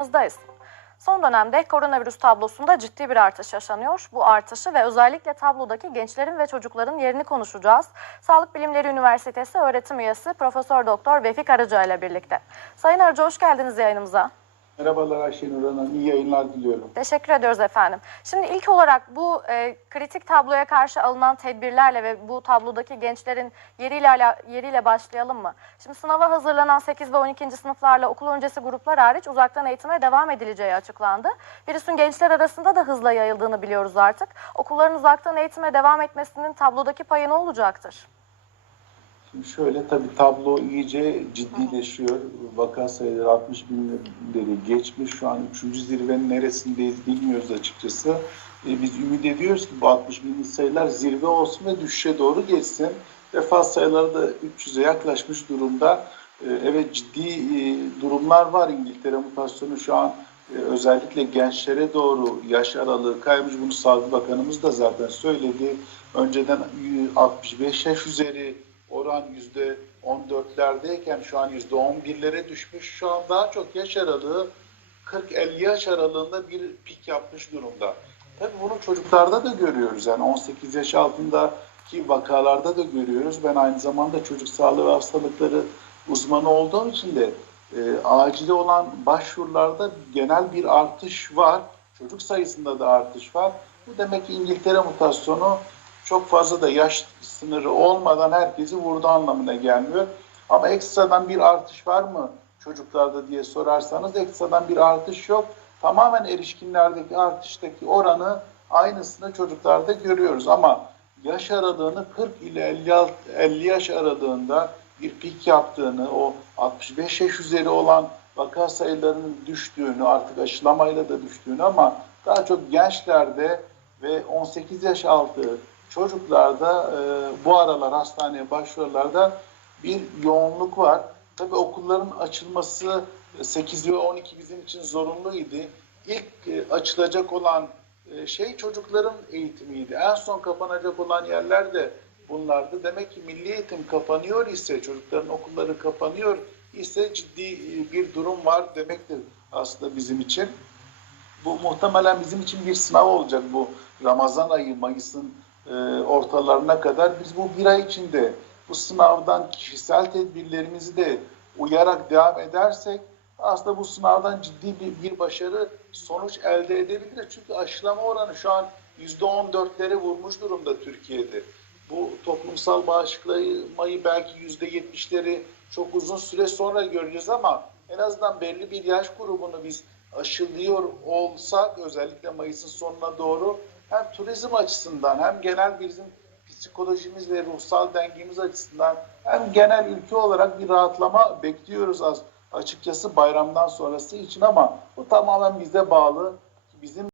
Hızdayız. Son dönemde koronavirüs tablosunda ciddi bir artış yaşanıyor. Bu artışı ve özellikle tablodaki gençlerin ve çocukların yerini konuşacağız. Sağlık Bilimleri Üniversitesi öğretim üyesi Profesör Doktor Vefik Arıca ile birlikte. Sayın Arıca hoş geldiniz yayınımıza. Merhabalar Ayşenur Hanım. İyi yayınlar diliyorum. Teşekkür ediyoruz efendim. Şimdi ilk olarak bu e, kritik tabloya karşı alınan tedbirlerle ve bu tablodaki gençlerin yeriyle yeriyle başlayalım mı? Şimdi sınava hazırlanan 8 ve 12. sınıflarla okul öncesi gruplar hariç uzaktan eğitime devam edileceği açıklandı. Virüsün gençler arasında da hızla yayıldığını biliyoruz artık. Okulların uzaktan eğitime devam etmesinin tablodaki payı ne olacaktır? Şöyle tabii tablo iyice ciddileşiyor. Vaka sayıları 60 binleri geçmiş. Şu an 3. zirvenin neresindeyiz bilmiyoruz açıkçası. E, biz ümit ediyoruz ki bu 60 binlik sayılar zirve olsun ve düşüşe doğru geçsin. Vefat sayıları da 300'e yaklaşmış durumda. E, evet ciddi e, durumlar var. İngiltere mutasyonu şu an e, özellikle gençlere doğru yaş aralığı kaymış. Bunu Sağlık Bakanımız da zaten söyledi. Önceden e, 65 yaş üzeri oran yüzde 14'lerdeyken şu an yüzde 11'lere düşmüş. Şu an daha çok yaş aralığı 40-50 yaş aralığında bir pik yapmış durumda. Tabii bunu çocuklarda da görüyoruz. Yani 18 yaş altındaki vakalarda da görüyoruz. Ben aynı zamanda çocuk sağlığı ve hastalıkları uzmanı olduğum için de e, acile olan başvurularda genel bir artış var. Çocuk sayısında da artış var. Bu demek ki İngiltere mutasyonu çok fazla da yaş sınırı olmadan herkesi vurdu anlamına gelmiyor. Ama ekstradan bir artış var mı çocuklarda diye sorarsanız ekstradan bir artış yok. Tamamen erişkinlerdeki artıştaki oranı aynısını çocuklarda görüyoruz. Ama yaş aralığını 40 ile 56, 50 yaş aralığında bir pik yaptığını, o 65 yaş üzeri olan vaka sayılarının düştüğünü, artık aşılamayla da düştüğünü ama daha çok gençlerde ve 18 yaş altı çocuklarda e, bu aralar hastaneye başvurularda bir yoğunluk var. Tabii okulların açılması 8 ve 12 bizim için zorunluydu. İlk e, açılacak olan e, şey çocukların eğitimiydi. En son kapanacak olan yerler de bunlardı. Demek ki milli eğitim kapanıyor ise, çocukların okulları kapanıyor ise ciddi e, bir durum var demektir aslında bizim için. Bu muhtemelen bizim için bir sınav olacak bu Ramazan ayı, Mayıs'ın e, ortalarına kadar. Biz bu bir ay içinde bu sınavdan kişisel tedbirlerimizi de uyarak devam edersek aslında bu sınavdan ciddi bir, bir başarı sonuç elde edebiliriz. Çünkü aşılama oranı şu an %14'leri vurmuş durumda Türkiye'de. Bu toplumsal bağışıklamayı belki %70'leri çok uzun süre sonra göreceğiz ama en azından belli bir yaş grubunu biz aşılıyor olsak özellikle Mayıs'ın sonuna doğru hem turizm açısından hem genel bizim psikolojimiz ve ruhsal dengemiz açısından hem genel ülke olarak bir rahatlama bekliyoruz az açıkçası bayramdan sonrası için ama bu tamamen bize bağlı. Bizim